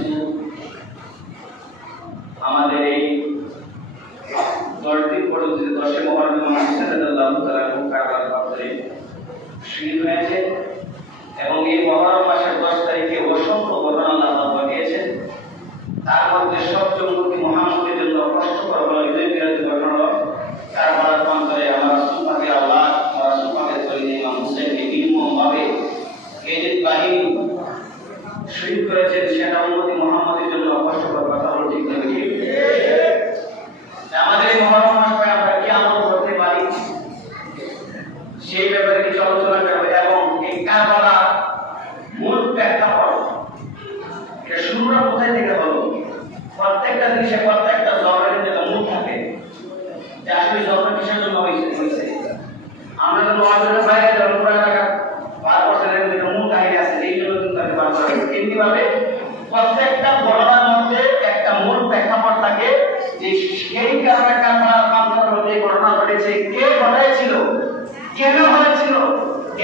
কিছু আমাদের এই 10 দিন পর্যন্ত 10 মহরম ইমাম হুসাইন রাদিয়াল্লাহু তাআলা কারবালার পাথরে শহীদ হয়েছে এবং এই মহরম মাসের 10 তারিখে অসংখ্য ঘটনা আল্লাহ ঘটিয়েছেন। তার মধ্যে সবচেয়ে উম্মতি মুহাম্মদের জন্য কষ্টকর হলো হৃদয় বিদারক ঘটনা কারবালার প্রান্তরে আমার রাসূল পাকের আল্লাহ রাসূল পাকের শহীদ ইমাম হুসাইনকে নির্মমভাবে এজিদ বাহিনী শহীদ করেছেন। সেটা উম্মতি মুহাম্মদের জন্য কষ্টকর কথা হলো, ঠিক না? আমাদের মহরম মাসে আমরা কি আমল করতে পারি সেই ব্যাপারে কিছু আলোচনা করব এবং এই কারবালা মূল প্রেক্ষাপট এটা শুরুটা কোথায় থেকে হলো। প্রত্যেকটা জিনিসে প্রত্যেকটা জন্মের একটা মূল থাকে, যে আসলে জন্ম কিসের জন্য হয়েছে। আমরা তো নজরের বাইরে জন্ম এলাকা 12 বছরের মধ্যে মূল কাহিনী আছে, এই জন্য কিন্তু আমি বার করি। এইভাবে প্রত্যেকটা ঘটনার মধ্যে একটা মূল প্রেক্ষাপট থাকে, যে সেই কারণে কারবালার প্রান্তরে যে ঘটনা ঘটেছে, কে ঘটাইছিল, কেন হয়েছিল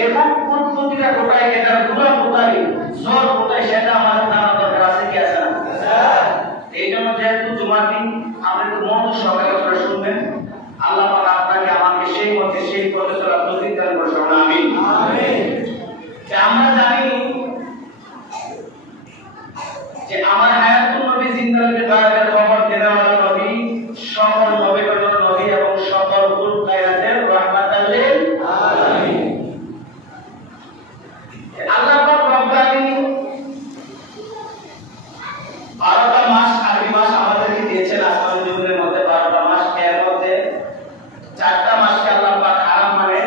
এবং প্রতিটা ঘটায় এটার পুরো কোথায় জোর কোথায় সেটা আমাদের জানা দরকার আছে কি আছে না? এই জন্য যেহেতু জুমার দিন আমাদের মন সকালে করে শুনবেন, আল্লাহ পাক আপনাকে আমাকে সেই পথে সেই পথে চলার তৌফিক দান করুন। আমিন। আমরা জানি যে আমার হায়াতুন নবী জিন্দাকে দয়ার খবর দেওয়ার নবী, সকল নবীগণ নবী এবং সকল কুল কায়নাতের রাহমাতাল লিল আলামিন। আল্লাহ পাক রব্বুল আলামিন 12টা মাস আরবি মাস আমাদেরকে দিয়েছেন। আসমানের জমিনের মধ্যে 12টা মাস, এর মধ্যে 4টা মাসকে আল্লাহ পাক হারাম মানে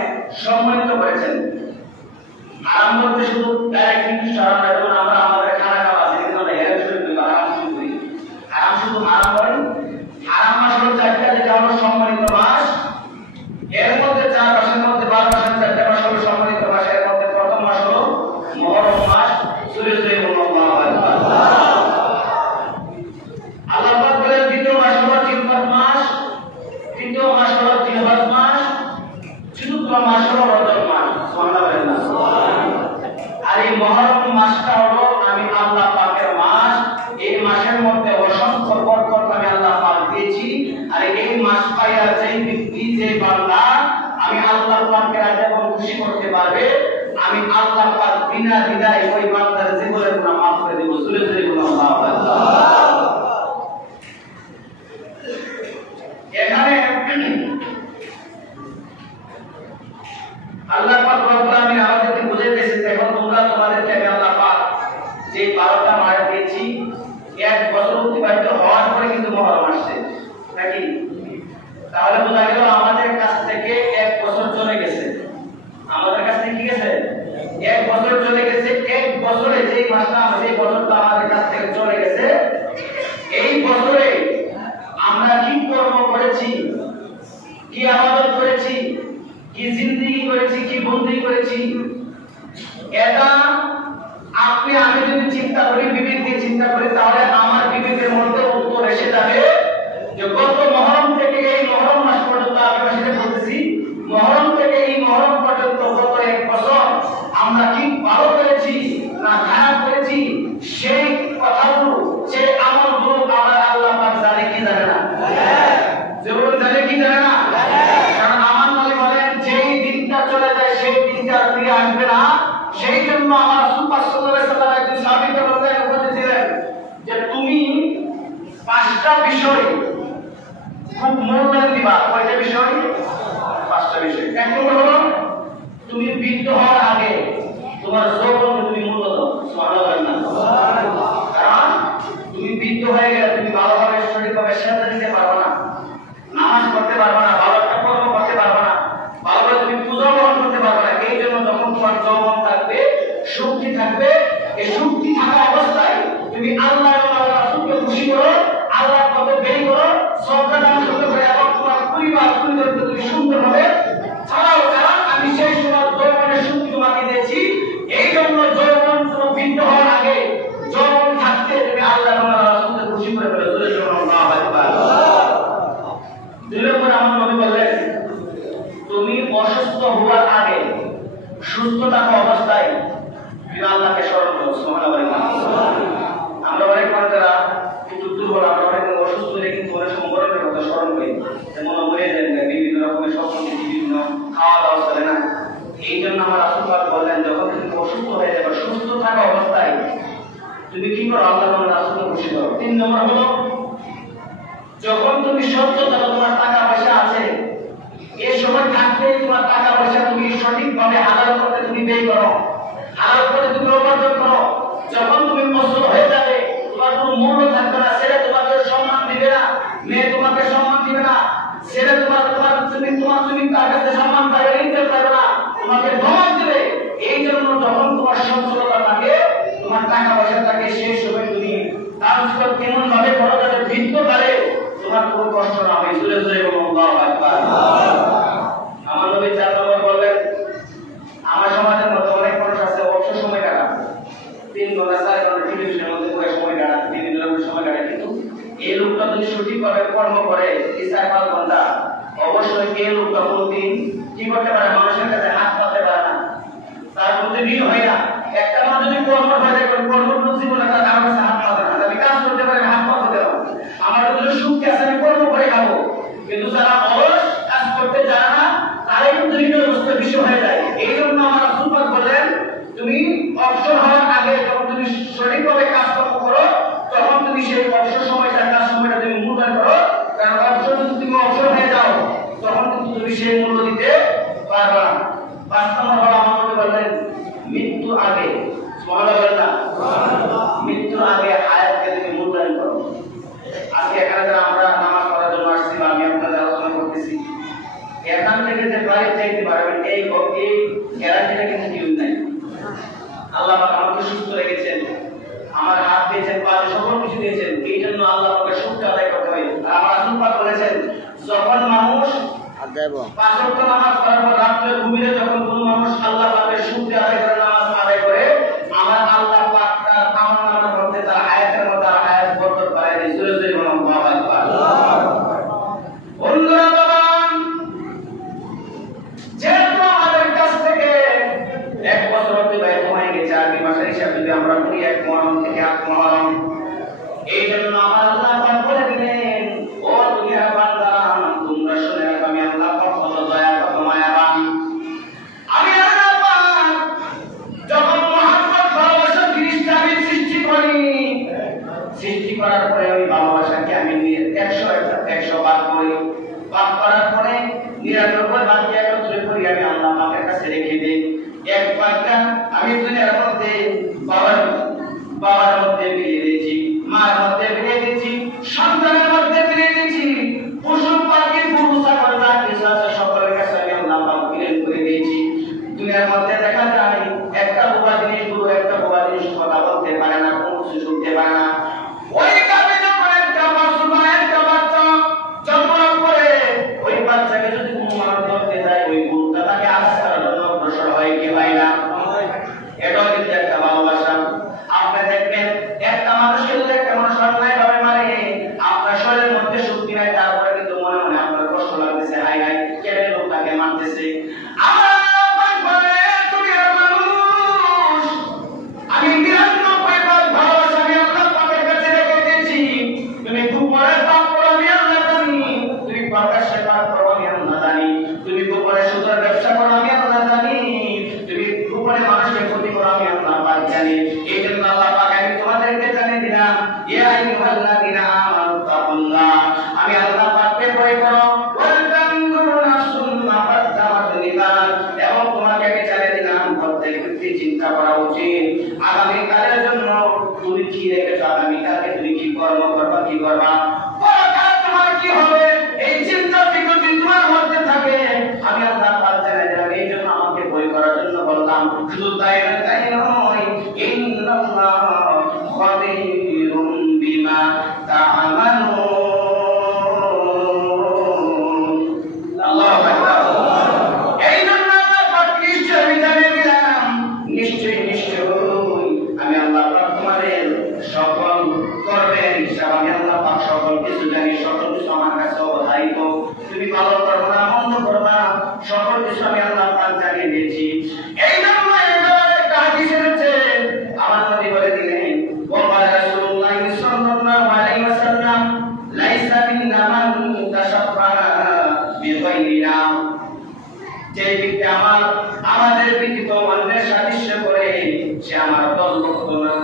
সম্মানিত করেছেন। হারাম বলতে শুধু ডাইরেক্ট কিছু হারাম না, যেমন আমরা আমাদের খানা খাওয়া আছে কিন্তু আমরা হেরাম শুরু করি, হারাম শুরু করি। হারাম শুধু হারাম বলেন, হারাম মাস হলো 4টা, যেটা হলো সম্মানিত মাস। এর মধ্যে 4 মাসের মধ্যে 12 মাসের 4টা মাস হলো সম্মানিত মাস। এর মধ্যে প্রথম মাস হলো মুহররম মাস। আল্লাহ পাক বলেন দ্বিতীয় মাস হলো জিলহজ মাস, তৃতীয় মাস হলো জিলহজ মাস, চতুর্থ মাস হলো রজব মাস। সুবহানাল্লাহ। আর এই মুহররম মাসটা হলো আমি আল্লাহ পাকের মাস। এই মাসের মধ্যে অসংখ্য বরকত আমি আল্লাহ পাক দিয়েছি। আর এই মাস পাইয়া যেই ব্যক্তি, যে বান্দা আমি আল্লাহ পাকের রাজা এবং খুশি করতে পারবে, আমি আল্লাহ পাক বিনা দ্বিধায় ওই বান্দার জীবনের গুনাহ মাফ করে দেব। সুবহানাল্লাহ। এখানে আল্লাহ পাক রব্বুল আলামিন আমাদেরকে বুঝিয়ে দিয়েছেন, দেখো তোমরা তোমাদেরকে আমি আল্লাহ পাক যে 12টা মাস দিয়েছি, 1 বছর অতিবাহিত হওয়ার পরে কিন্তু মুহররম আসছে নাকি? তাহলে বোঝা গেল আমাদের কাছ থেকে 1 বছর চলে গেছে। আমাদের কাছ থেকে কি গেছে? 1 বছর চলে গেছে। 1 বছরে যে মাসটা, যে বছরটা আমাদের কাছ থেকে চলে গেছে, এই বছরে আমরা কি কর্ম করেছি, কি ইবাদত করেছি, কি জিন্দেগি করেছি, কি বন্দেগি করেছি, এটা আপনি আমি যদি চিন্তা করি, বিবেক দিয়ে চিন্তা করি, তাহলে আমার বিবেকের মধ্যে উত্তর এসে যাবে যে গত মুহররম থেকে এই মুহররম মাস পর্যন্ত, আমি সেটা বলতেছি, মুহররম থেকে এই মুহররম পর্যন্ত গত 1 বছর আমরা কি ভালো করেছি না খারাপ করেছি, সেই কথাগুলো, সেই আমলগুলো আমার আল্লাহ পাক জানে কি জানে না? যেমন জানে কি জানে না? কারণ আমার নবী বলেন, যেই দিনটা চলে যায় সেই দিনটা ফিরে আসবে না। সেই জন্য আমার রাসূল সাল্লাল্লাহু আলাইহি ওয়াসাল্লাম একদিন সাহাবীকে বললেন, বলেছিলেন যে তুমি 5টা বিষয় তুমি কি করো? আল্লাহ এবং রাসূলকে খুশি করো। 3 নম্বর হলো যখন তুমি সচ্ছলতা, তোমার টাকা পয়সা আছে, এই সময় থাকতে তোমার টাকা পয়সা তুমি সঠিকভাবে হালাল করতে তুমি ব্যয় করো, হালাল করে তুমি উপার্জন করো। যখন তুমি অসুস্থ হয়ে যাবে, তোমার কোনো মূল্য থাকবে না, ছেলে তোমাকে সম্মান দিবে না, মেয়ে তোমাকে সম্মান দিবে না, ছেলে তুমি তার কাছে সম্মান পাবে, ইজ্জত পাবে না, তোমাকে ধমক দিবে। এই জন্য যখন তোমার সচ্ছলতা থাকে, তোমার টাকা পয়সা থাকে, সেই সময় তুমি কাজ কেমন ভাবে করো যাতে বৃদ্ধকালে তোমার কোনো কষ্ট না হয়। জোরে জোরে বলুন আল্লাহু আকবার। আমার নবী 4 নম্বর বললেন, আমার সমাজের মধ্যে অনেক মানুষ আছে অবসর সময় কাটায়, 3 ঘন্টা 4 ঘন্টা টেলিভিশনের মধ্যে বসে সময় কাটায়, বিভিন্ন রকমের সময় কাটায়, কিন্তু এই লোকটা যদি সঠিকভাবে কর্ম করে 4-5 ঘন্টা, অবশ্যই এই লোকটা কোনদিন কি করতে পারে? মানুষের কাছে হাত পাততে পারে না, তার মধ্যে ঋণ হয় না। একটা মানুষ যদি কর্ম করে, কর্ম জীবনে তার কারো কাছে হাত পাতে না, আমি কাজ করতে পারি, হাত পাতে দেবো, আমার যদি সুখ আছে আমি কর্ম করে খাবো। কিন্তু যারা অলস, কাজ করতে জানে না, তারাই কিন্তু ঋণগ্রস্ত বিষয় হয়ে যায়। এই জন্য আমার রাসূল পাক বলেন, তুমি অবসর হওয়ার আগে যখন তুমি সঠিকভাবে কাজকর্ম করো, তখন তুমি সেই অবসর সময়টা, কাজ সময়টা তুমি মূল্যায়ন করো। কারণ অবসর যদি তুমি অবসর হয়ে যাও, তখন কিন্তু তুমি সেই মূল্য দিতে পারবে না। 5 নম্বর হলো আমার নবী বললেন, মৃত্যু আগে, সুবহানাল্লাহ, মৃত্যুর আগে হায়াতকে তুমি মূল্যায়ন করো। আজকে এখানে যারা আমরা নামাজ পড়ার জন্য আসছি বা আমি আপনাদের আলোচনা করতেছি, এখান থেকে যে বাড়ি চাইতে পারবেন এই গ্যারান্টিটা কিন্তু কেউ নাই। আল্লাহ পাক আমাকে সুস্থ রেখেছেন, আমার হাত দিয়েছেন, পা সকল কিছু দিয়েছেন, এই জন্য আল্লাহ পাকের শুকর আদায় করতে হবে। আর আমার রাসূল পাক বলেছেন, যখন মানুষ 5 ওয়াক্ত নামাজ পড়ার পর রাতে ঘুমিয়ে যখন কোনো মানুষ আল্লাহ পাকের শুকর আদায় করে নামাজ আদায় করে, আমার আল্লাহ পাক তার আমলনামার মধ্যে তার হায়াতের মধ্যে আর হায়াত বরকত বাড়ায় দেয়। জোরে জোরে বলুন আল্লাহু আকবার। বন্ধুরা বাবা, যেহেতু আমাদের কাছ থেকে 1 বছর অতিবাহিত হয়ে গেছে, আরবি মাসের হিসাব যদি আমরা করি 1 মুহররম থেকে 8 মুহররম, এই জন্য আমার আল্লাহ পাক বলে দিলেন, ও দুনিয়ার বান্দা, তোমরা শুনে রাখো, আমি আল্লাহ পাক কত দয়া, কত মায়াবান। আমি আল্লাহ পাক যখন মহব্বত, ভালোবাসা জিনিসটা আমি সৃষ্টি করি, সৃষ্টি করার পরে ওই ভালোবাসাকে আমি 100 ভাগ করি, ভাগ করার পরে 99 ভাগকে একত্র করি, আমি আল্লাহ পাকের কাছে রেখে দিই। 1 ভাগটা আমি দুনিয়ার মধ্যে বাবার মধ্যে বিলিয়ে দিয়েছি, মার মধ্যে বিলিয়ে দিয়েছি, সন্তানের মধ্যে বিলিয়ে দিয়েছি, পশু পাখি গরু ছাগল যা কিছু আছে সকলের কাছে আমি আল্লাহ পাক বিলীন করে দিয়েছি। দুনিয়ার মধ্যে দেখা যায় একটা বোবা জিনিস, গরু একটা বোবা জিনিস কথা বলতে পারে না, কোনো কিছু শুনতে পারে না। ওই কারণে যখন একটা পশু বা একটা বাচ্চা জন্ম করে, ওই বাচ্চাকে যদি কোনো মানুষ ধরতে যায়, ওই গরুটা তাকে আশ্রয় জন্য অগ্রসর হয় কি হয় না? এটাও কিন্তু একটা ভালোবাসা। আপনি দেখবেন একটা মানুষকে যদি একটা মানুষ অন্যায়ভাবে মারে, আপনার শরীরের মধ্যে শক্তি নাই, তারপরে কিন্তু মনে মনে আপনার কষ্ট লাগতেছে, হাই হাই কেন লোকটাকে মারতেছে। আমার দুনিয়ার মানুষ, আমি 99 ভাগ ভালোবাসা আমি আল্লাহ পাকের কাছে রেখে দিয়েছি। তুমি গোপনে পাপ করো আমি আল্লাহ জানি, তুমি প্রকাশ্যে পাপ করো আমি আল্লাহ জানি, তুমি গোপনে সুদের ব্যবসা করো আমি আল্লাহ জানি, তুমি গোপনে মানুষকে ক্ষতি করো আমি আল্লাহ পাক জানি। এই জন্য আল্লাহ পাক আমি তোমাদেরকে জানিয়ে দিলাম, ইয়া আইয়ুহাল্লাযীনা আমানু তাকুল্লাহ, আমি আল্লাহ পাককে ভয় করো, ওয়াল তানজুর নাফসুম মা কাদ্দামাত লিগাদ, এবং তোমাকে আমি জানিয়ে দিলাম প্রত্যেক ব্যক্তি চিন্তা করা উচিত আগামী কালের জন্য তুমি কি রেখেছো, আগামী কালকে তুমি কি কর্ম করবা, কি করবা, পরকালে তোমার কি হবে, এই চিন্তা ফিকর যদি তোমার মধ্যে থাকে, আমি আল্লাহ পাক জানিয়ে দিলাম। এই জন্য আমাকে ভয় করার জন্য বললাম। শুধু তাই নয়, ইন্নাল্লাহ খাবীরুম বিমা তা'মালুন। আল্লাহু আকবার। এই জন্য আল্লাহ পাক নিশ্চয় আমি জানিয়ে দিলাম, নিশ্চয় আমি আল্লাহ পাক তোমাদের সকল কর্মের হিসাব আমি আল্লাহ পাক সকল কিছু জানি, সকল কিছু আমার কাছে অবধারিত। তুমি ভালো করবা না মন্দ করবা, সকল কিছু আমি আল্লাহ পাক জানিয়ে দিয়েছি। এই জন্য একটা হাদিস আছে, আমার নবী বলে দিলেন, ওয়া রাসূলুল্লাহ সাল্লাল্লাহু আলাইহি ওয়াসাল্লাম, লাইসা মিন্না মান তাশাফফা বিগাইরিনা, যে ব্যক্তি আমাদের ব্যতীত অন্যের সাদৃশ্য করে, সে আমার দলভুক্ত না।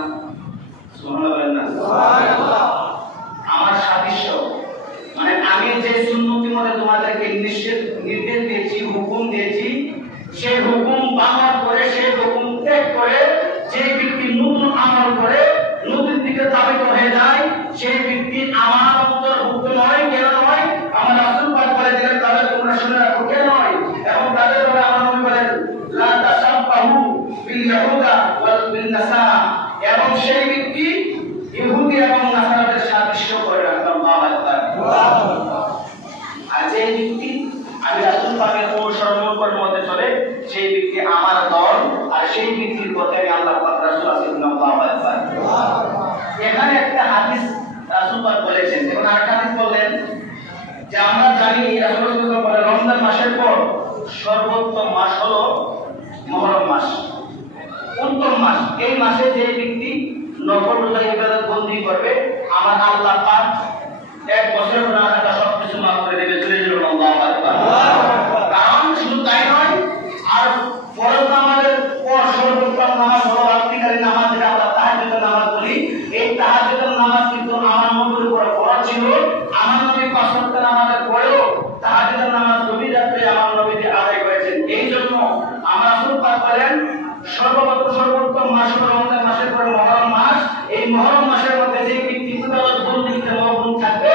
সেই ব্যক্তি ইহুদি এবং নাসারাদের সাদৃশ্য করে আল্লাহু আকবার। আর যে ব্যক্তি আমি রাসূল পাকের অনুসরণ করার মধ্যে চলে সেই ব্যক্তি আমার দল, আর সেই ব্যক্তির কথাই আল্লাহ পাক রাসূল সাল্লাল্লাহু আলাইহি ওয়াসাল্লাম। এখানে একটা হাদিস রাসূল পাক বলেছেন, এবং আরেকটা হাদিস বললেন যে আমরা জানি রাসূল সাল্লাল্লাহু আলাইহি ওয়াসাল্লাম রমজান মাসের পর সর্বোত্তম মাস হলো মুহররম মাস, উত্তম মাস। এই মাসে যে ব্যক্তি নফল রোজা ইবাদত বন্দি করবে আমার আল্লাহ পাক এক বছর গুনাহ খাতা সবকিছু মাফ করে দেবে। জোরে জোরে আল্লাহু আকবার। কারণ শুধু তাই নয়, আর ফরজ নামাজের পর সর্বোত্তম নামাজ হলো রাত্রিকালীন নামাজ, যেটা আমরা তাহাজ্জুদের নামাজ বলি। এই তাহাজ্জুদের নামাজ কিন্তু আমার নবীর উপর ফরজ ছিল। আমার নবী পাঁচ ওয়াক্ত নামাজের পরেও তাহাজ্জুদের নামাজ গভীর রাত্রে আমার নবীজি আদায় করেছেন। এই জন্য আমরা রাসূল পাক বলেন সর্বোত্তম মাস হলো রমজান মাসের পরে মুহররম মাস। এই মুহররম মাসের মধ্যে যে ব্যক্তি ইবাদত বন্দেগীতে মগ্ন থাকবে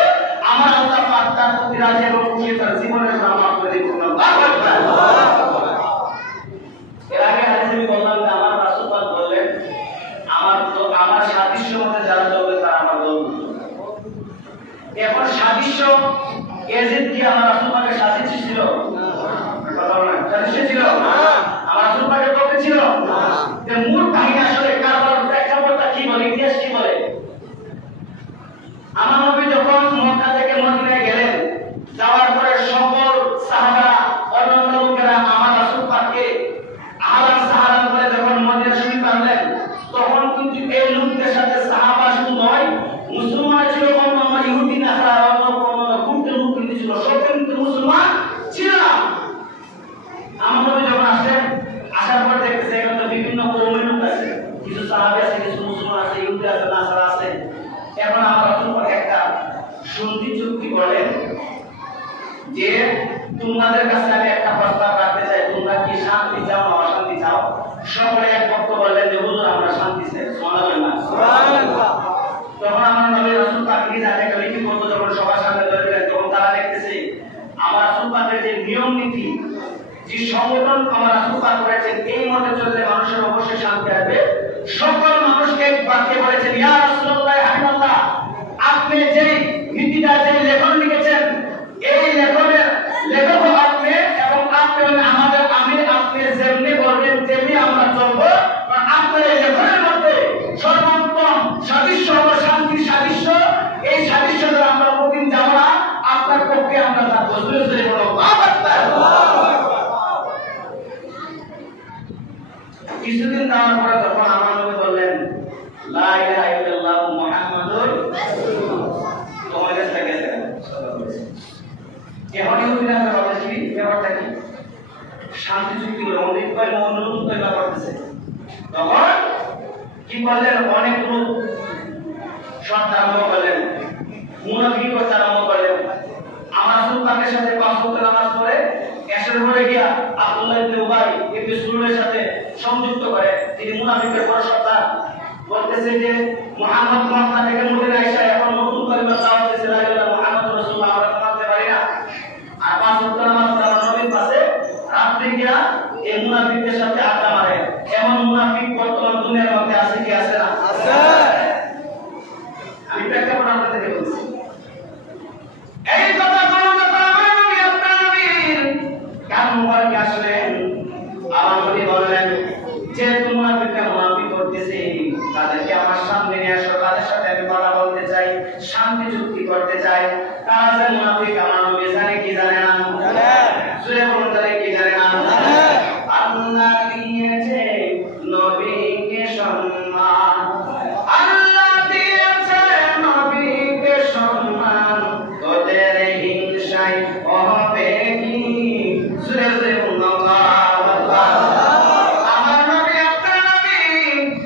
আমার আল্লাহ পাক তার প্রতি রাজি এবং খুশি, তার জীবনের গুনাহ মাফ করে দিবেন। আল্লাহু আকবার। এর আগে হাদিসে আমি বললাম যে আমার রাসূল পাক বললেন আমার সাদৃশ্য মধ্যে যারা চলবে তারা আমার দল। এখন সাদৃশ্য এজিদ কি আমার রাসূল পাকের সাদৃশ্য ছিল? কথা বলেন, সাদৃশ্য ছিল? আমার রাসূল পাকের পক্ষে ছিল? যে মূল কাহিনী আসলে কারবালার প্রেক্ষাপটটা কি বলে, ইতিহাস কি বলে? আমার নবী যখন মক্কা থেকে মদিনায় গেলেন, যাওয়ার পরে সকল সাহাবারা অন্যান্য লোকেরা আমার রাসূল পাককে আহলান সাহালান করে যখন মদিনা শরীফ আনলেন, তখন কিন্তু এই লোকদের সাথে সাহাবা শুধু নয়, মুসলমান ছিল অন্যান্য ইহুদি নাসারা অন্য কুফরি লোক কিন্তু ছিল, সব কিন্তু মুসলমান ছিল না। আমার নবী যখন আসলেন, আসার পর দেখতেছে এখানে বিভিন্ন কওমের লোক আছে, কিছু সাহাবী আছে, কিছু মুসলমান আছে, ইহুদি আছে, নাসারা আছে। এখন আমার রাসূল পাক একটা সন্ধি চুক্তি করেন যে তোমাদের কাছে আমি একটা প্রস্তাব রাখতে চাই, তোমরা কি শান্তি চাও না অশান্তি চাও? সকলে এক পক্ষ বললেন যে হুজুর আমরা শান্তি চাই। সুবহানাল্লাহ, সুবহানাল্লাহ। তখন আমার নবী রাসূল পাক কি জানে একটা লিপি করতে যখন সবার সামনে ধরে দিলেন, তখন তারা দেখতেছে আমার রাসূল পাকের যে নিয়ম নীতি, যে সংগঠন আমার রাসূল পাক করেছেন, এই মতে চললে মানুষের অবশ্যই শান্তি আসবে। সকল মানুষকে বাক্যে বলেছেন, ইয়া রাসূলুল্লাহ হাবিবাল্লাহ, আপনি যে নীতিটা যে লেখন লিখেছেন, এই লেখনের লেখক আপনি, এবং আপনি আমাদের আমির, আপনি যেমনি বলবেন তেমনি আমরা চলবো। আপনার এই লেখনের মধ্যে সর্বোত্তম সাদৃশ্য হলো শান্তির সাদৃশ্য। এই সাদৃশ্য দ্বারা আমরা কোনদিন যাব না, আপনার পক্ষে আমরা থাকবো। জোরে জোরে বলো আল্লাহু আকবার। কিছুদিন যাওয়ার পরে যখন আমার নবী বললেন লা ইলাহা ইল্লাল্লাহ মুহাম্মাদুর রাসূলুল্লাহ, তোমার কাছে গেছে এখন ইহুদিরা বলেছে ব্যাপারটা কি? শান্তি চুক্তি করে অনেক কয় মনোনয়ন তৈরি করতেছে। তখন কি বললেন? অনেক লোক শর্ত আরম্ভ করলেন, মুনাফিক করতে আরম্ভ করলেন। আমার রাসূল পাকের সাথে পাঁচ ওয়াক্ত নামাজ পড়ে এসের ঘরে গিয়া আব্দুল্লাহ ইবনে উবাই ইবনে সুলুলের সাথে সংযুক্ত করে তিনি মুনাফিকের বড় সর্দার। বলতেছে যে মুহাম্মদ মক্কা থেকে মদিনায় এসে এখন নতুন কালিমা দাওয়াত দিয়েছে, লা ইলাহা ইল্লাল্লাহ মুহাম্মাদুর রাসূলুল্লাহ, আমরা মানতে পারি না। আর পাঁচ ওয়াক্ত নামাজ পড়ে আমার নবীর পাশে রাত্রে গিয়া এই মুনাফিকদের সাথে আড্ডা মারে। এমন মুনাফিক বর্তমান দুনিয়ার মধ্যে আছে কি আছে না? আছে। আমি প্রেক্ষাপট আপনাদেরকে বলছি। এই কথা বলতে আমার নবী আপনার নবীর কান মুবারকে আসলেন। আমার নবী বললেন যে মুনাফিকরা মুনাফিক করতেছে, তাদেরকে আমার সামনে নিয়ে আসো, তাদের সাথে আমি কথা বলতে চাই, শান্তি চুক্তি করতে চাই। তারা যে মুনাফিক আমার নবী জানে কি জানে না? জানে। সুরে বলুন জানে কি জানে না? জানে। আল্লাহ দিয়েছে নবীকে সম্মান, আল্লাহ দিয়েছে নবীকে সম্মান, তোদের হিংসায় হবে কি? সুরে সুরে বলুন আল্লাহু আকবার। আমার নবী আপনার নবী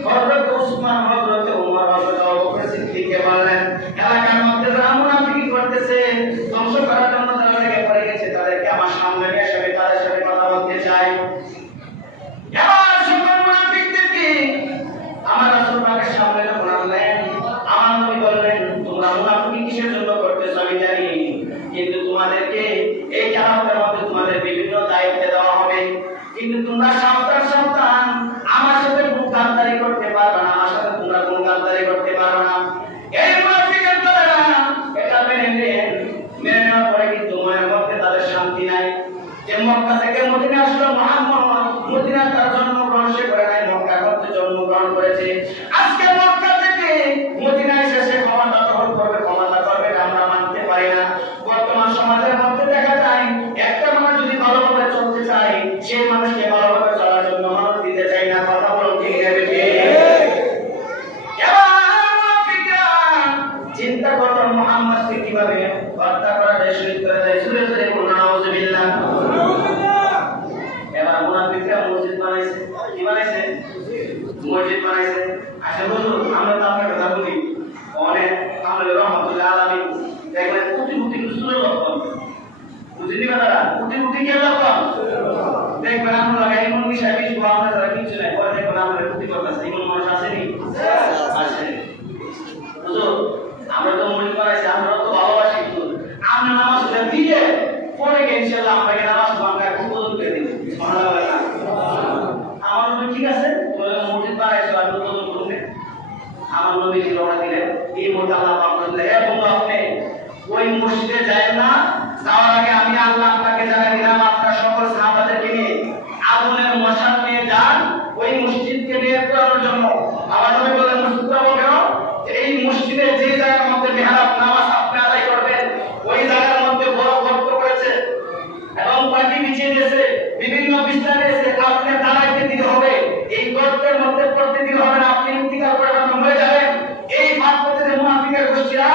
হযরত ওসমান, হযরত ওমর, হযরত আবু বকর সিদ্দিককে বললেন এলাকার মধ্যে যারা মুনাফিকি করতেছে, ধ্বংস করার জন্য তারা লেগে পড়ে গেছে, মক্কা থেকে মদিনা আসলো মুহাম্মদ, মদিনা তার জন্মগ্রহণ সে করে নাই, মক্কা করতে জন্মগ্রহণ করেছে। আজকে মক্কা থেকে মদিনায় এসে সে ক্ষমতা দখল করবে, ক্ষমতা করবে, আমরা মানতে পারি না। বর্তমান সমাজের মধ্যে দেখা যায় একটা মানুষ যদি ভালোভাবে চলতে চায়, সেই মানুষকে ভালোভাবে চলার জন্য মানুষ দিতে চায় না। কথা বলো ঠিক না বেঠিক? চিন্তা করো মুহাম্মদকে কিভাবে হত্যা করা যায়, শহীদ করা যায়। সুরে সুরে বলুন নাউযুবিল্লাহ। এবার মুনাফিকরা মসজিদ বানাইছে। কি বানাইছে? মসজিদ বানাইছে। আসলে হুজুর আমরা তো আপনার কথা বলি অনেক আমাদের রহমাতুল্লাহ আলামিন দেখবেন কোটি কোটি রসুলের লক্ষণ, বুঝলি কথাটা? কোটি কোটি কে লক্ষণ দেখবেন আমরা লাগাই ইমাম সাহেব ইসু আমরা যারা কিছু নাই পরে দেখবেন আমরা ক্ষতি করতেছে। ইমাম মানুষ আসেনি? আছে। হুজুর আমরা তো মসজিদ বানাইছি, আমরা তো ভালোবাসি, আমরা নামাজ দিয়ে পরে ইনশাআল্লাহ আমরা নামাজ ভাঙা খুব করে দিব। সুবহানাল্লাহ। আমার নবী ঠিক আছে মসজিদ বানাইছো আমি তো করব না। আমার নবী লড়া দিলেন এই মত আল্লাহ পাক বললেন হে বন্ধু আপনি ওই মসজিদে যায় না, যাওয়ার আগে আমি আল্লাহ আপনাকে জানাই দিলাম আপনার সকল সাহাবাদেরকে নিয়ে আগুনের মশাল নিয়ে যান ওই মসজিদকে নিয়ে করার জন্য। আমার নবী বললেন মসজিদ করব কেন? এই মসজিদে যে জায়গার মধ্যে মেহরাব নামাজ আপনি আদায় করবেন ওই জায়গার মধ্যে বড় গর্ত করেছে এবং মাটি বিছিয়ে দিয়েছে, বিভিন্ন বিছানা দিয়েছে, আপনি দাঁড়াইতে দিতে হবে। এই গর্তের মধ্যে পড়তে দিতে হবে না, আপনি ইন্তিকাল করে মরে যাবেন। এই ভাব করতে যে মুনাফিকের গোষ্ঠীরা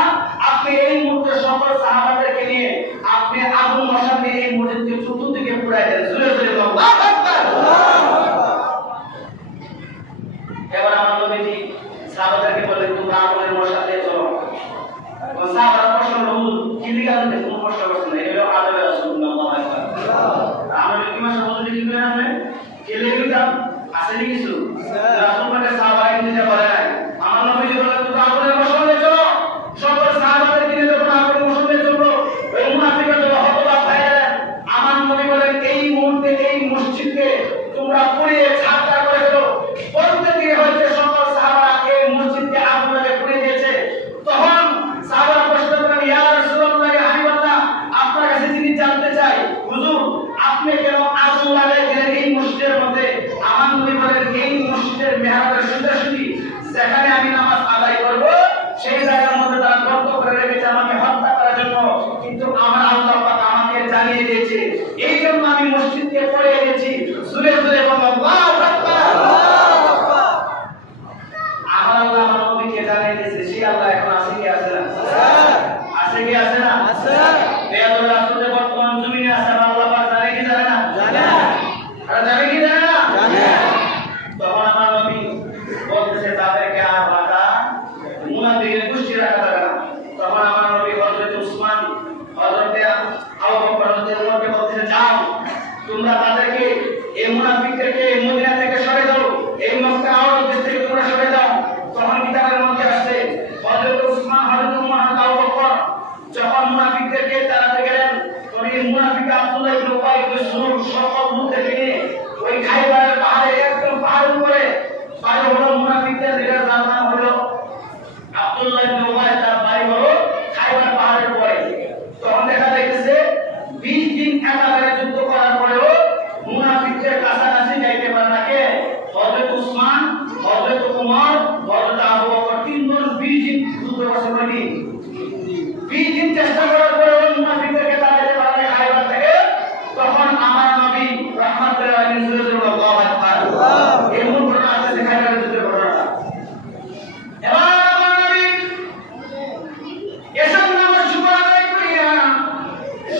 আপনি এই মুহূর্তে সকল সাহাবাদেরকে নিয়ে আপনি আগুন মশাল নিয়ে এই মসজিদকে চতুর্দিকে পুড়াই দেন। জোরে জোরে বলুন আল্লাহু আকবার। এবার আমার নবীজি সাহাবাদেরকে বললেন তোমরা আগুনের মশাল দিয়ে চলো। সাহাবারা প্রশ্ন করলেন কি লিখা আছে? কোন প্রশ্ন করছেন? এটা হলো আদবে রাসূলুল্লাহ সাল্লাল্লাহু আলাইহি ওয়াসাল্লাম। আমরা কি মাসে বলতে কি করে আমরা কে লিখিতাম আসেনি কিছু রাসূল পাকের সাহাবারা কিন্তু যা বলে নাই। আমার নবীজি বললেন তোমরা আগুনের মশাল দিয়ে চলো। সকল সাহাবাদেরকে নিয়ে যখন আগুনের মশাল দিয়ে চললো ওই মুনাফিকরা তো হতবাক হয়ে গেলেন। আমার নবী বলেন এই মুহূর্তে এই মসজিদকে তোমরা পুড়িয়ে ছারখার করে ফেলো। বলতে গিয়ে হয়েছে সকল সাহাবারা এই মসজিদকে আগুন লাগিয়ে পুড়িয়ে দিয়েছে। তখন সাহাবারা প্রশ্ন করলেন ইয়া রাসূলুল্লাহ ইয়া হাবিবাল্লাহ আপনার কাছে জিনিস জানতে চাই হুজুর আপনি কেন আগুন লাগিয়ে দিলেন এই মসজিদের মধ্যে? আমার নবী বলেন এই মসজিদের মেহরাবের সোজাসুজি যেখানে আমি নামাজ আদায় করব সেই জায়গার মধ্যে তারা গর্ত করে রেখেছে আমাকে হত্যা করার জন্য, কিন্তু আমার আল্লাহ পাক আমাকে জানিয়ে দিয়েছে এই জন্য আমি মসজিদকে পড়ে এনেছি। সুরে সুরে বলুন আল্লাহু আকবার। আমার আল্লাহ আমার নবীকে জানিয়ে দিয়েছে, সেই আল্লাহ এখন আছে কি আছে না? আছে কি আছে না? আছে। বেয়াদুল রাসূল বর্তমান জমিনে আছে, আল্লাহ পাক জানে কি জানে না? জানে। আর জানে কি জানে না? জানে। তখন আমার নবী বলতেছে তাদেরকে আর রাখা মুনাফিকের গোষ্ঠী রাখা যাবে না। তখন আমার নবী হযরত উসমান হযরত আবু বকর হযরত ওমরকে বলতেছে যাও তোমরা তাদেরকে এই মুনাফিকদেরকে মদিনা থেকে সরে দাও, এই মক্কা আওয়াজ দেশ থেকে তোমরা সরে দাও। তখন কিতাবের মধ্যে আসছে হযরত উসমান হযরত ওমর হযরত আবু বকর যখন মুনাফিকদেরকে তাড়াতে গেলেন তখন এই মুনাফিক আব্দুল্লাহ ইবনে উবাই ইবনে সুলুল সকল লোকদেরকে নিয়ে ওই খাইবারের পাহাড়ে একদম পাহাড়ের উপরে বাড়ি হলো মুনাফিকদের লিডার যার নাম হলো আব্দুল্লাহ ইবনে উবাই, তার বাড়ি হলো খাইবার পাহাড়ের উপরে। তখন দেখা যাইতেছে 20 দিন একাধারে যুদ্ধ করার পরেও মুনাফিকদের কাছাকাছি যাইতে পারে না কে? হযরত উসমান, হযরত ওমর, হযরত আবু বকর। 3 জন 20 দিন যুদ্ধ করছে। 20 দিন চেষ্টা করার পরেও মুনাফিকদেরকে তাড়াতে পারে না খাইবার থেকে। তখন আমার নবী রাহমাতুল্লাহ আলাইহি সাল্লাল্লাহু আলাইহি ওয়াসাল্লাম এই মূল ঘটনা আছে খাইবারের যুদ্ধের ঘটনাটা। এবার আমার নবী এসব নামাজ শুরু আদায় করিয়া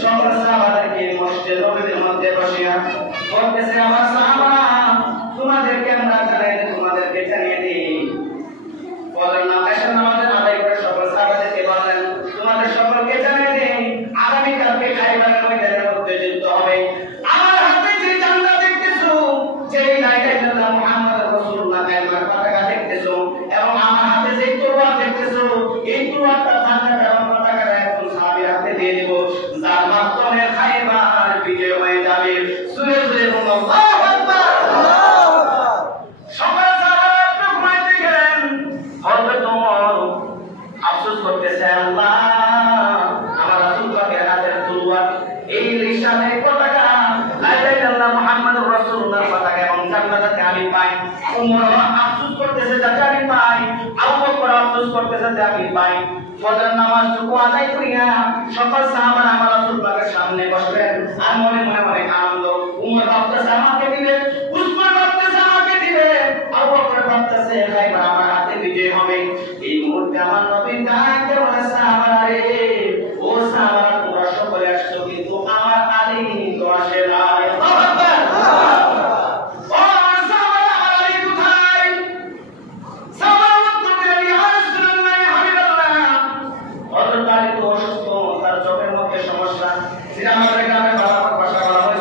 সকল সাহাবাদেরকে মসজিদের নববীর মধ্যে বসিয়া বলতেছে আমার সাহাবারা তোমাদেরকে আমরা তোমাদেরকে জানিয়ে দিই বলেন না এসব নামাজ আদায় করে সকল সাহাবাদেরকে বলেন তোমাদের সকলকে জানিয়ে দিই আগামীকালকে খাইবারের ময়দানের মধ্যে যুদ্ধ হবে। আমার হাতে যে ঝান্ডা দেখতেছো যে লা ইলাহা ইল্লাল্লাহ মুহাম্মাদুর রাসূলুল্লাহ কালিমার পতাকা দেখতেছো এবং আমার হাতে যে তরবার দেখতেছো এই তরবারটা ঝান্ডাটা এবং পতাকাটা একজন সাহাবীর হাতে দিয়ে দেব যার মাধ্যমে খাইবার বিজয় হয়ে যাবে। সুরে সুরে বলুন আল্লাহু আকবার। আল্লাহু আকবার। সকল সাহাবারা ঘুমাইতে গেলেন। হযরত ওমর আফসোস করতেছে আল্লাহ আমার রাসূল পাকের হাতের তরবার এই লিশানের পতাকা লা আফসোস করতেছে যে আমি ভাই ফজর নামাজটুকু আদায় করিয়া সকল সাহাবারা আমার রাসূল পাকের সামনে বসবেন আর মনে মনে অনেক আনন্দ। উমর ভাবতেছে আমাকে দিবে, উসমান ভাবতেছে আমাকে দিবে, আবু বকর ভাবতেছে খাইবার আমার হাতে বিজয় হবে। এই মুহূর্তে আমার নবী ডাকতে বলে সাহাবারা রে, ও সাহাবারা তোমরা সকলে আসছো কিন্তু আমার আলী তো আসে না। আল্লাহু আকবার। ও সাহাবারা আমার আলী কোথায়? সাহাবারা বলতেন ইয়া রাসূলুল্লাহ হাবিবাল্লাহ, হযরত আলী তো অসুস্থ, তার চোখের মধ্যে সমস্যা। যেটা আমাদের গ্রামে ভাষা বলা হয়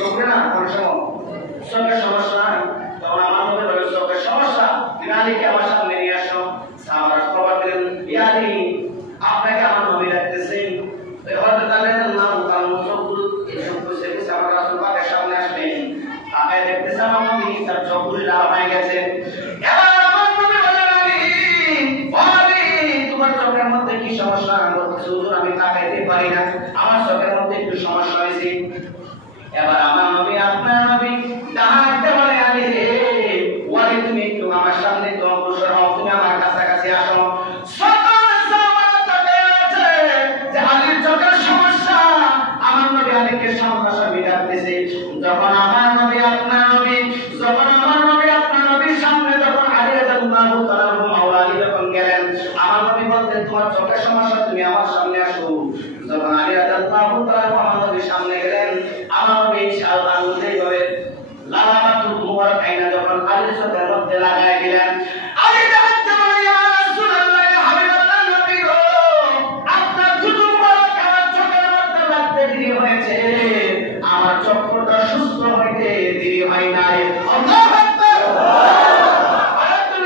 চোখ না কোন সময় চোখের সমস্যা। তখন আমার নবী বলে চোখের সমস্যা, আলীকে আমার সামনে নিয়ে আসো। সাহাবারা খবর দিলেন ইয়া আলী, আপনাকে আমার নবী ডাকতেছেন। হযরত আলী রাদিয়াল্লাহু তাআলা চোখগুলো এসব বসে বসে আমার রাসূল পাকের সামনে আসলেন। তাকায় দেখতেছে আমার নবী তার চোখগুলো লাল হয়ে গেছে। এবার আমার নবী বলেন আলী, তোমার চোখের মধ্যে কি সমস্যা? বলতেছে হুজুর আমি তাকাইতে পারি না, আমার চোখের মধ্যে একটু সমস্যা হয়েছে। এবার আমার নবী আপনার নবী ডাকতে বলে আলী রে, ওয়ালি তুমি একটু আমার সামনে তো অগ্রসর হও, তুমি আমার কাছাকাছি আসো। সকল সাহাবারা তাকায় আছে যে আলীর চোখের সমস্যা। আমার নবী আলীকে সামনাসামনি ডাকতেছে। যখন আমার নবী আপনার নবীর সামনে যখন আলী রাদিয়াল্লাহু তাআলা মাওলা আলী যখন গেলেন, আমার নবী বলতেন তোমার চোখের সমস্যা, তুমি আমার সামনে আসো। যখন আলী রাদিয়াল্লাহু তাআলা আমার নবীর সামনে গেলেন, আমার নবী ইনশাআল আনন্দে করে লালামাতুল মুবারক আইনা যখন আলীর চোখের মধ্যে লাগায় দিলেন, আলী ডাকতে বলে ইয়া রাসূলুল্লাহ হাবিবাল্লাহ নবী গো, আপনার থুতু মুবারক আমার চোখের মধ্যে লাগতে দেরি হয়েছে, আমার চক্ষুটা সুস্থ হইতে দেরি হয় নাই। আল্লাহু আকবার।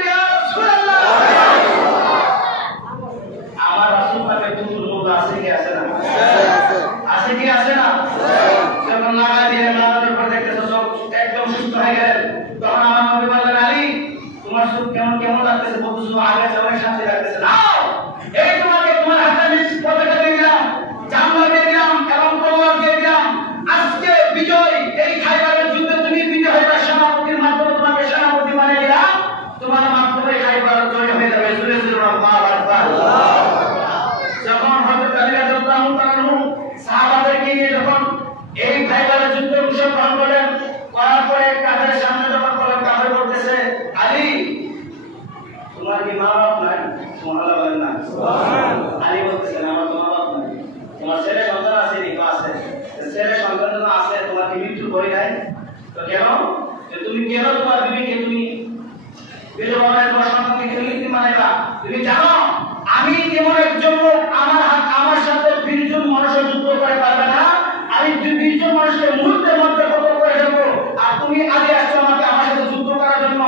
ইয়া রাসূলুল্লাহ, আমার রাসূল পাকের থুতুর মধ্যে আছে কি আছে না? আছে কি আছে না? যখন লাগায় দিলেন, লাগানোর পর দেখতেছে চোখ একদম সুস্থ হয়ে গেলেন। তখন আমার নবী বললেন আলী, তোমার চোখ কেমন লাগতেছে? বলতেছে আগে চোখের শান্তি লাগতেছে। নাও এই তোমাকে তোমার হাতে আমি পতাকা দিয়ে দিলাম, জামলা দিয়ে দিলাম এবং তলোয়ার দিয়ে দিলাম। আজকে বিজয়, এই খাইবারের যুদ্ধে তুমি বিজয় হইবা, সেনাপতির মাধ্যমে তোমাকে সেনাপতি বানিয়ে দিলাম, তোমার মাধ্যমে খাইবার জয় হয়ে যাবে। জোরে জোরে আল্লাহু আকবার। যখন হযরত আলী রাদিয়াল্লাহু তাআলা সাহাবাদেরকে নিয়ে যখন এই খাইবারের যুদ্ধে অংশগ্রহণ করেন, করার পরে কাফেরের সামনে যখন বলেন, কাফের বলতেছে আলী তোমার কি মা বাপ নাই? সুবহানাল্লাহ বলেন না। আলী বলতেছেন আমার মা বাপ নাই। তোমার ছেলে সন্তান আছে নি? আছে। ছেলে সন্তান যখন আছে, তোমার কি মৃত্যু ভয় নাই? তো কেন? তুমি কেন তোমার বিবিকে তুমি বিধবা বানাই, তোমার সন্তানকে কেন ইতিম বানাইবা? তুমি জানো আমি কেমন একজন লোক, আমার সাথে 20 জন মানুষ যুদ্ধ করে পারবে না, আমি 20 জন মানুষকে মুহূর্তের মধ্যে খতম করে দেবো, আর তুমি আগে আসছো আমাকে আমার সাথে যুদ্ধ করার জন্য।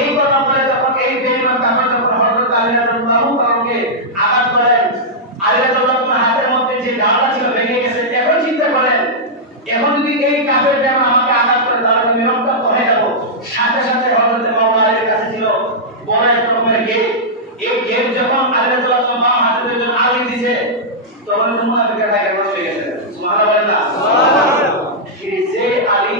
এই কথা বলে যখন এই বেঈমান কাফের যখন হযরত আলী রাদিয়াল্লাহু তাআলাকে আঘাত করেন, আলী রাদিয়াল্লাহু তাআলার হাতের মধ্যে যে ডালা ছিল ভেঙে গেছে। এখন চিন্তা করেন, এখন যদি এই কাফের বেঈমান আমাকে আঘাত করে তাহলে আমি রক্তাক্ত হয়ে যাব। সাথে সাথে হযরত মাওলা আলীর কাছে ছিল বড় একটা রকমের গেট। এই গেট যখন আলী রাদিয়াল্লাহু তাআলা বাম হাতে যখন আলী দিয়েছে, তখন মুনাফিকরা টাকা নষ্ট হয়ে গেছে। সুবহানাল্লাহ বলেন না। যে আলী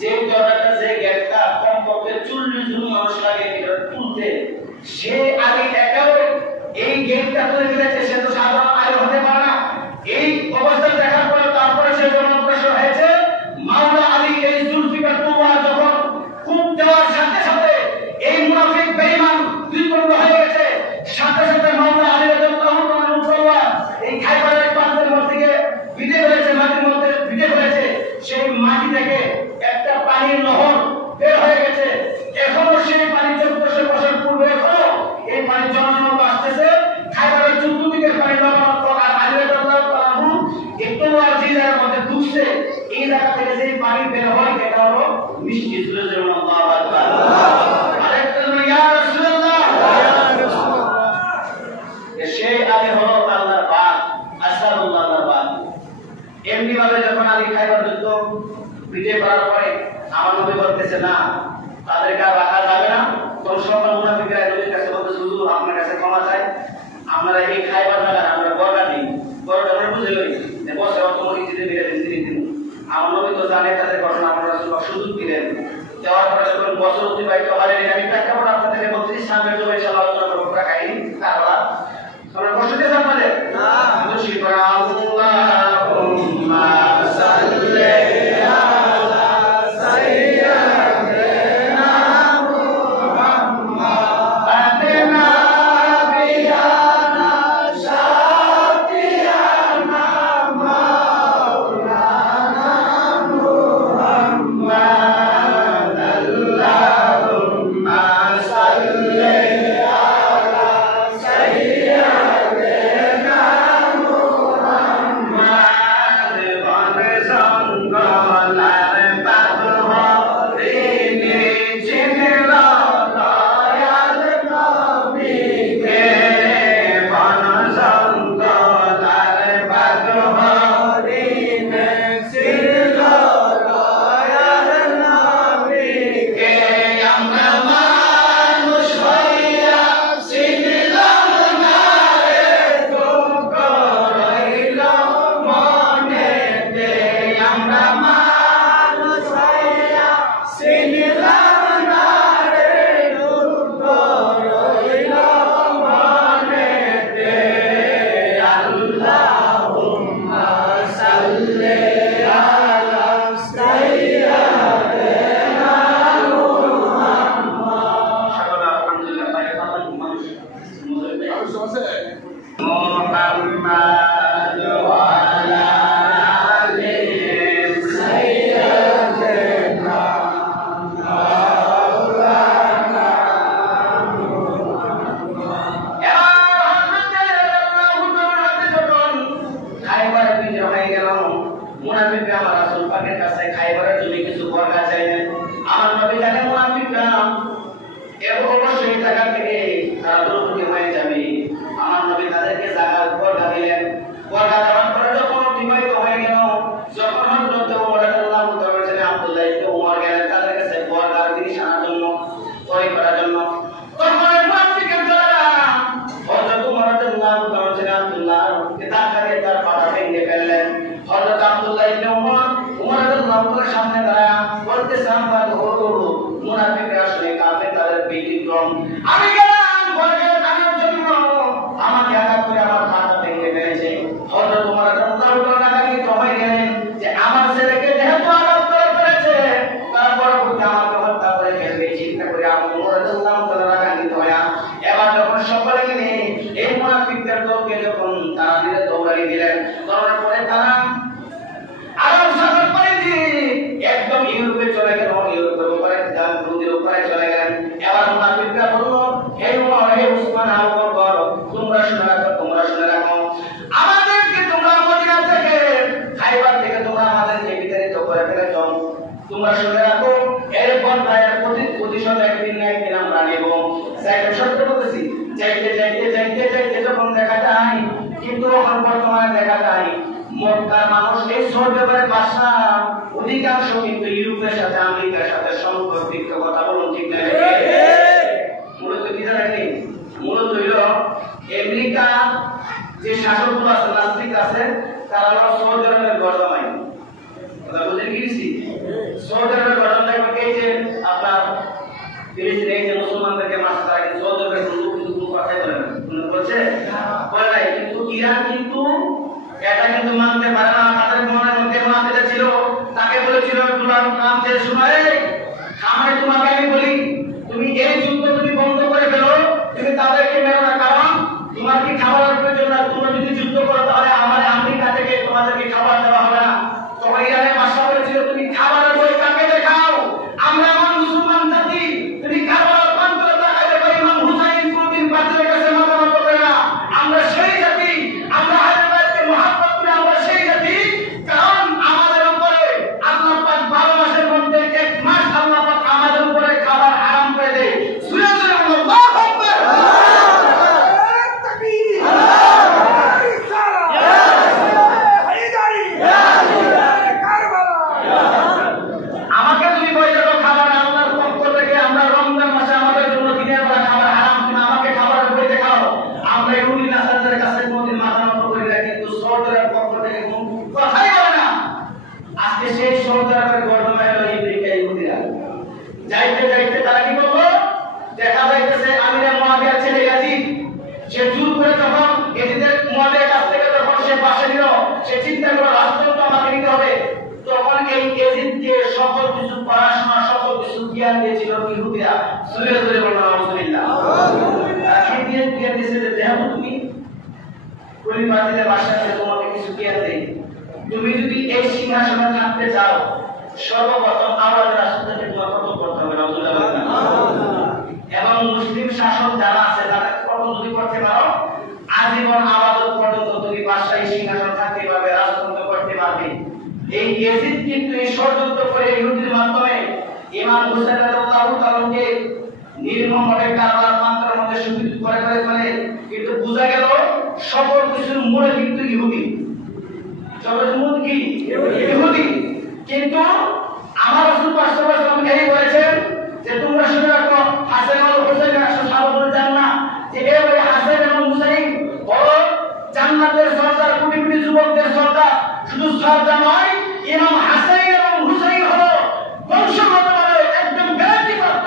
যে দরজাটা যে গেটটা কমপক্ষে 40 জন মানুষ লাগে এটা তুলতে, সে আলী একাও এই গেটটা তুলে দিয়েছে। সে তো সাধারণ আলী হতে পারে না। এই অবস্থা দেখার পরে তারপরে সে জনপ্রশাসন হয়েছে। মাওলা আলী এই জুলফিকার তলোয়ার যখন খুব দেওয়ার সাথে সাথে এই মুনাফিক বেঈমান বিপন্ন হয়ে গেছে। সাথে সাথে মাওলা আলী রাদিয়াল্লাহু তাআলার তলোয়ার এই খাইবারের প্রান্তের মধ্যে ভিজে হয়েছে, মাটির মধ্যে ভিজে হয়েছে। সেই মাটি থেকে একটা পানির নহর বের হয়ে গেছে। এখনো সেই পানি 1400 বছর পূর্বে এখনো এই পানি জনজীবন আসতেছে। খাইবারের চতুর্দিকের পানি লবণাক্ত, আর আলী রাদিয়াল্লাহু তাআলা একটু আর যে জায়গার মধ্যে ঢুকছে, এই জায়গা থেকে যে পানি বের হয় এটা হলো মিষ্টি। জোরে জোরে আল্লাহু আকবার। আরেকটা ইয়া রাসূলুল্লাহ, সেই আলী হলো আল্লাহর বাগ, আসাদুল্লাহ আল্লাহর বাগ। এমনি ভাবে যখন আলী খাইবার যুদ্ধ বিজয় করার পরে আমার নবী বলতেছে না তাদেরকে আর রাখা যাবে না। কোন সকল মুনাফিকরা নবীর কাছে বলতেছে হুজুর আপনার কাছে ক্ষমা চাই, আমরা এই খাইবার জায়গা আমরা বর্গা দিই, বড়টা আমরা বুঝে লই যে বসে অত মসজিদে বেড়ে দিন। আমার নবী তো জানে তাদের ঘটনা, আমরা রাসূল সুযোগ দিলেন। দেওয়ার পরে যখন বছর অতিবাহিত হয়, আমি প্রেক্ষাপট আপনাদেরকে বলতেছি, সামনের জন্য ইনশাআল্লাহ আলোচনা করব কাহিনী। মুহাম্মাদ ওয়া আলা আলিহি সাইয়্যিদিনা মাওলানা খাইবার বিজয় হয়ে গেল। মুনাফিকরা আমার রাসূল পাকের কাছে খাইবারের জন্য কিছু বর্গা চাইলেন। আমার নবী জানেন মুনাফিকরা অবশ্যই জায়গা থেকে তারা দ্রৌপদী হয়ে যাবে। আমার নবী তাদেরকে জায়গার বর্গা দিলেন। বর্গা দেওয়ার পরে যখন অতিবাহিত হয়ে গেল, যখন হযরত ওমর রাদিয়াল্লাহু তাআলা ছিলেন আব্দুল্লাহ ইবনে ওমর গেলেন তাদের কাছে বর্গার জিনিস আনার জন্য, তৈরি করার জন্য। তখন মুনাফিকের যারা হযরত ওমর রাদিয়াল্লাহু তাআলা ছিলেন আব্দুল্লাহ তার তার পাটা ভেঙে ফেললেন। হযরত আব্দুল্লাহ ইবনে ওমর রাদিয়াল্লাহু তাআলার সামনে দাঁড়ায়া বলতেছেন, মুনাফিকরা আসলে কাফের, তাদের ব্যতিক্রম। আমি গেলাম বর্গের আনার জন্য, আমাকে আঘাত করে আমার পাটা ভেঙে ফেলেছে। হযরত ওমর রাদিয়াল্লাহু তাআলা রাগান্বিত হয়ে গেলেন যে আমার ছেলেকে যেহেতু আঘাত করে ফেলেছে, তার পরবর্তীতে আমাকে হত্যা করে ফেলবে। চিন্তা করে ওমর রাদিয়াল্লাহু তাআলা রাগান্বিত হয়ে এবার যখন সকলে মিলে এই মুনাফিকদের দলকে যখন তারা মিলে দৌড়ানি দিলেন, দৌড়ানোর পরে তারা আরব সাগর পাড়ি দিয়ে একদম ইউরোপে চলে গেল। ইউরোপের উপরে নদীর উপরে চলে গেলেন। এবার মুনাফিকরা বলল, হে ওমর, হে উসমান, আবু বকর, তোমরা শুনে রাখো, তোমরা শুনে রাখো, আমাদেরকে তোমরা মদিনা থেকে, খাইবার থেকে তোমরা আমাদেরকে বিতাড়িত করে ফেলেছ। তোমরা শুনে রাখো, এরপর তার প্রতিশোধ একদিন না একদিন আমরা নেব। যাইতে সত্য বলতেছি, যাইতে যাইতে যাইতে যাইতে যখন দেখা যায়, কিন্তু এখন বর্তমানে দেখা যায় মক্কার মানুষ এই সৌরজগতের ভাষা অধিকাংশ কিন্তু ইউরোপের সাথে আমেরিকার সাথে সম্পর্কিত। কথা বলুন ঠিক না? মূলত কি জানেন? মূলত হইল আমেরিকা যে শাসকগুলো আছে, নাস্তিক আছে, তারা হলো সৌদি আরবের গর্দমাই। কথা বুঝে গিয়েছি? সৌদি আরবের গর্দমাই এই যে আপনার ফিলিস্তিনে এই যে মুসলমানদেরকে মারছে, তারা কিন্তু সৌদি আরবের কোনো কথাই বলে না, বলছে বলে নাই। কিন্তু ইরান কিন্তু এটা কিন্তু মানতে পারে না। তাদের মনের মধ্যে মানতে ছিল, তাকে বলেছিল তোমার কাম যে শোনায় আমার, তোমাকে আমি বলি তুমি এই যুদ্ধ তুমি বন্ধ করে ফেলো, তুমি তাদেরকে মেরো না, কারণ তোমার কি খাবারের প্রয়োজন না। তোমরা যদি যুদ্ধ করো তাহলে আমার আমেরিকা থেকে তোমাদেরকে খাবার দেওয়া হবে না। তখন ইরানের ভাষা বলেছিল, তুমি খাবারের বই কাকে দেখাও, আমরা আমার মুসলমান জাতি, তুমি খাবার পান করে দেখাইতে পারি। ইমাম হুসাইন কোনদিন বাচ্চাদের কাছে মাথা নত করে না। আমরা সেই জাতি, আমরা যাইতে যাইতে তারা কি করলো, দেখা যাইতেছে আমিরে মুয়াবিয়ার ছেলে ইয়াজিদ, সে জোর করে যখন ইয়াজিদের মুয়াবিয়ার কাছ থেকে যখন সে পাশে নিল, সে চিন্তা করলো রাষ্ট্র তো আমাকে নিতে হবে। তখন এই ইয়াজিদকে সকল কিছু পড়াশোনা, সকল কিছু জ্ঞান দিয়েছিল ইহুদিরা। সুরে সুরে বলুন আলহামদুলিল্লাহ। তাকে দিয়ে জ্ঞান দিয়েছে যে যেহেতু তুমি পরিবারের বাসাতে তোমাকে কিছু জ্ঞান দেই, তুমি যদি এই সিংহাসনে থাকতে চাও, সর্বপ্রথম আমাদের রাষ্ট্রকে তোমার কঠোর করতে হবে। এবং মুসলিম শাসক যারা আছে তারা কঠোর যদি করতে পারো, আজীবন আবাদত পর্যন্ত তুমি বাদশাহী সিংহাসন থাকতে পারবে, রাজতন্ত্র করতে পারবে। এই ইয়াজিদ কিন্তু এই ষড়যন্ত্র করে ইহুদির মাধ্যমে ইমাম হুসাইন রাদিয়াল্লাহু তাআলাকে নির্মমভাবে কারবালার প্রান্তরের মধ্যে শহীদ করে ফেলে। কিন্তু বোঝা গেল সকল কিছুর মূলে কিন্তু ইহুদি, সকল মূল কি ইহুদি। কিন্তু আমার রাসূল পাঁচশো এই বলেছেন যে তোমরা শুনে রাখো, হাসান ও হুসাইন সাহাবারা জান না যে এই হাসান এবং হুসাইন বড় জান্নাতের সর্দার, কোটি কোটি যুবকদের সর্দার। শুধু সর্দার নয়, ইমাম হাসান এবং হুসাইন হলো বংশগতভাবে একদম গ্যারান্টি প্রাপ্ত,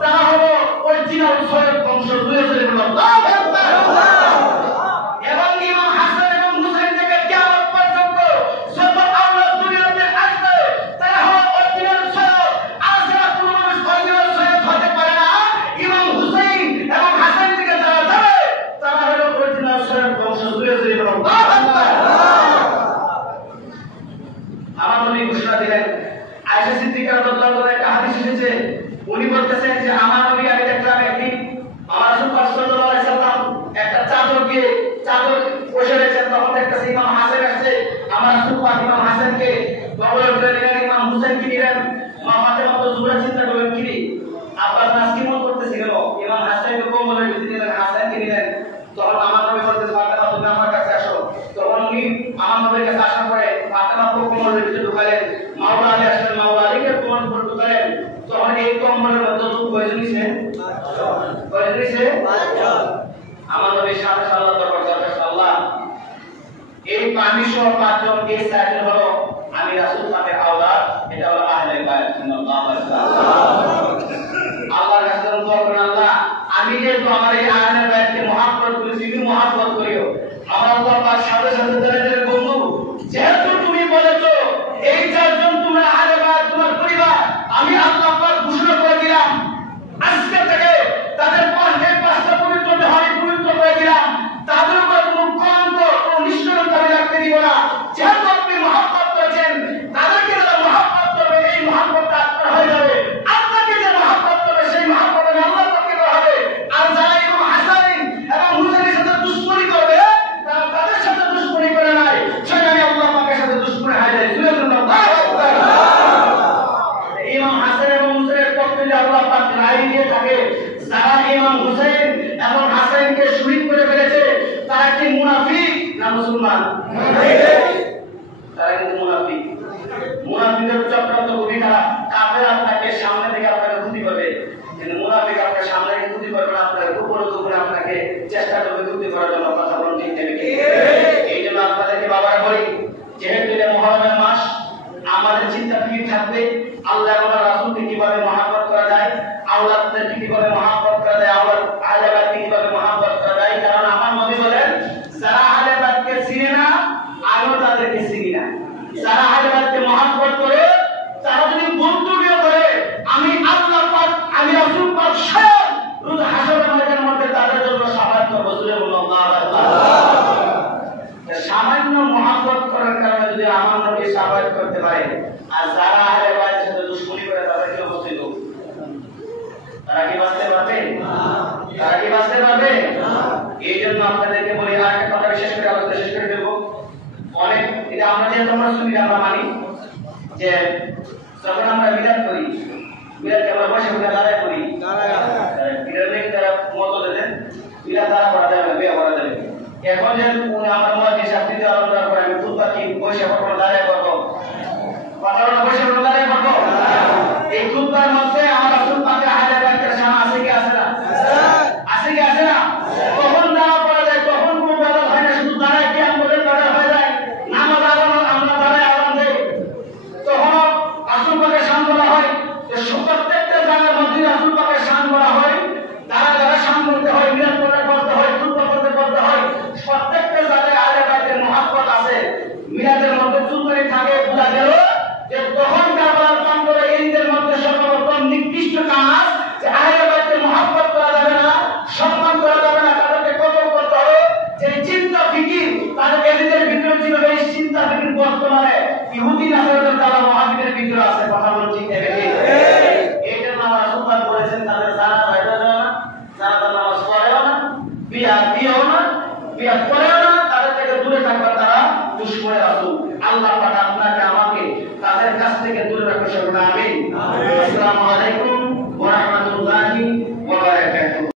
তারা হলো অরিজিনাল সৈয়দ বংশ। আল্লাহু আকবার। এবং ইমাম হাসান এবং হুসাইন থেকে কিয়ামত পর্যন্ত যত আওলাদ দুনিয়াতে আসবে তারা হলো অরিজিনাল সৈয়দ। আর যারা কোনো মানুষ অরিজিনাল সৈয়দ হতে পারে না, ইমাম হুসাইন এবং হাসান থেকে যারা যাবে তারা হলো দিয়ে চাদর বসে রয়েছেন, তখন দেখতেছে ইমাম হাসান আসছে। আমার রাসূল পাক ইমাম হাসানকে কবরে তুলে নিলেন, ইমাম হুসাইনকে নিলেন। মা ফাতেমা তো জোরে চিন্তা করলেন, কি রে আব্বাস নাস কি মন করতেছে কেন? ইমাম হাসানকে কবরের ভিতরে নিলেন, হাসানকে নিলেন। তখন আমার নবী বলতেন, ফাতেমা তুমি আমার কাছে আসো। তখন উনি আমার নবীর কাছে আসার পরে ফাতেমাকে কবরের ভিতরে ঢুকালেন। মাওলা আলী আসলেন, মাওলা আলীকে কবরের ভিতরে ঢুকালেন। তখন এই কবরের মধ্যে তো কয়জন ছিল? কয়জন ছিল? আমার নবীর সামনে সাল্লাল্লাহু আলাইহি ওয়াসাল্লাম এই পানিসহ পাঁচজন এই সাইডে হলো আমি রাসূল পাকের আওলাদ, এটা হলো আহলে বাইত। আল্লাহর কাছে দোয়া করেন, আল্লাহ আমি যেহেতু আমার এই আহলে বাইতকে মহব্বত করি, তুমি মহব্বত করিও। আমার আল্লাহ পাক সাথে সাথে বলেন, বন্ধু যেহেতু তুমি বলেছো এই চারজন তোমরা আহলে বাইত তোমার পরিবার, আমি আল্লাহ পাক ঘোষণা করে দিলাম আজকে থেকে তাদের পাঁচটা পবিত্র হয় পবিত্র করে দিলাম। তাদের উপর কোনো কলঙ্ক কোনো নিষ্ঠুরতা আমি রাখতে দিব না। যেহেতু আপনি মহব্বত করেছেন, তাদেরকে যারা মহব্বত করবে এই মহব্বতটা আপনার হয়ে যাবে। আপনাকে যে মহব্বত করবে সেই মহব্বত আল্লাহ পাককে করা হবে। আর যারা ইমাম হাসান এবং হুসাইনের সাথে দুশমনি করবে, তারা তাদের সাথে দুশমনি করে নাই, সেটা আমি আল্লাহ পাকের সাথে দুশমনি হয়ে যায়। ইমাম হাসান এবং হুসাইনের পক্ষে যে আল্লাহ পাক রায় দিয়ে থাকে, যারা ইমাম হুসাইন এবং হাসানকে শহীদ করে ফেলেছে, তারা কি মুনাফিক না মুসলমান? তারা কিন্তু মুনাফিক। মুনাফিকের চক্রান্ত খুবই খারাপ। কাফের আপনাকে সামনে থেকে আপনাকে ক্ষতি করবে, কিন্তু মুনাফিক আপনার সামনে থেকে ক্ষতি করবে না, আপনার উপরে উপরে আপনাকে চেষ্টা করবে ক্ষতি করার জন্য। কথা বলুন ঠিক নেবে? এই জন্য আপনাদেরকে বাবারা বলি, যেহেতু এটা মুহররমের মাস, আমাদের চিন্তা ফিকির থাকবে আল্লাহ এবং রাসূলকে কিভাবে মহব্বত করা যায়, আওলাদদেরকে কিভাবে মহব্বত করা যায়, আহলে বাইতকে কিভাবে মহব্বত করা যায়। কারণ আমার নবী বলেন, যারা আহলে বাইতকে চিনে না আমিও তাদেরকে চিনি না। যারা আহলে বাইতকে মহব্বত করে, তারা যদি বন্ধুবিও করে, আমি আল্লাহ পাক আমি রাসূল পাক স্বয়ং রোজ হাসরের ময়দানের মধ্যে তাদের জন্য সাহায্য করব। সামান্য মহব্বত করার কারণে যদি আমার নবী সাহায্য করতে পারে, আর যারা আহলে বাইতের সাথে দুশমনি করে তাদের কি অবস্থা হবে? তারা কি বাঁচতে পারবে? তারা কি বাঁচতে পারবে? এই জন্য আপনাদেরকে বলি, আর একটা কথা বিশেষ করে আলোচনা শেষ করে দেবো। অনেক এটা আমরা যেহেতু আমরা সুবিধা আমরা মানি যে যখন আমরা মিলাদ করি, মিলাদকে আমরা বসে বসে দাঁড়ায় করি, মিলাদে তারা মত দেন মিলাদ দ্বারা করা যাবে না, বিয়ে করা যাবে। এখন যেহেতু আমার মুয়াজ্জিন শাস্ত্রী আলোচনা করে, আমি খুতবা কি বসে পড়বো দাঁড়ায় করবো? কথা বলা বসে পড়বো দাঁড়ায় করবো? এই খুতবার মধ্যে আমার রাসূল পাকের আহলে বাইতের শান আছে কি আছে না? আছে কি আছে না? কখন দাঁড়া পড়া যায়, কখন কোনো বেলা হয় না, শুধু দাঁড়ায় কি আমাদের বেলা হয়ে যায়। নামাজ আলাদা আমরা দাঁড়ায় আরাম দেই, তখন রাসূল পাকের শান বলা হয়। প্রত্যেকটা জায়গার মধ্যে রাসূল পাকের শান বলা হয়, দাঁড়া দাঁড়া শান করতে হয়, মিলাদ করতে হয়, খুতবা করতে হয়। প্রত্যেকটা জায়গায় আহলে বাইতের মহব্বত আছে। মিলাদের মধ্যে চুলকানি থাকে, বোঝা গেল যে তখন কারবালার প্রান্তরে ঈদের মধ্যে সর্বপ্রথম নির্দিষ্ট কাজ যে আহলে বাইতের মহব্বত করা যাবে না, সম্মান করা যাবে না, তাদেরকে কতল করতে হবে। যে চিন্তা ফিকির তাদের এদের ভিতরে ছিল, এই চিন্তা ফিকির বর্তমানে ইহুদি নাসারাদের দ্বারা ওয়াহাবিদের ভিতরে আছে। কথা বলছি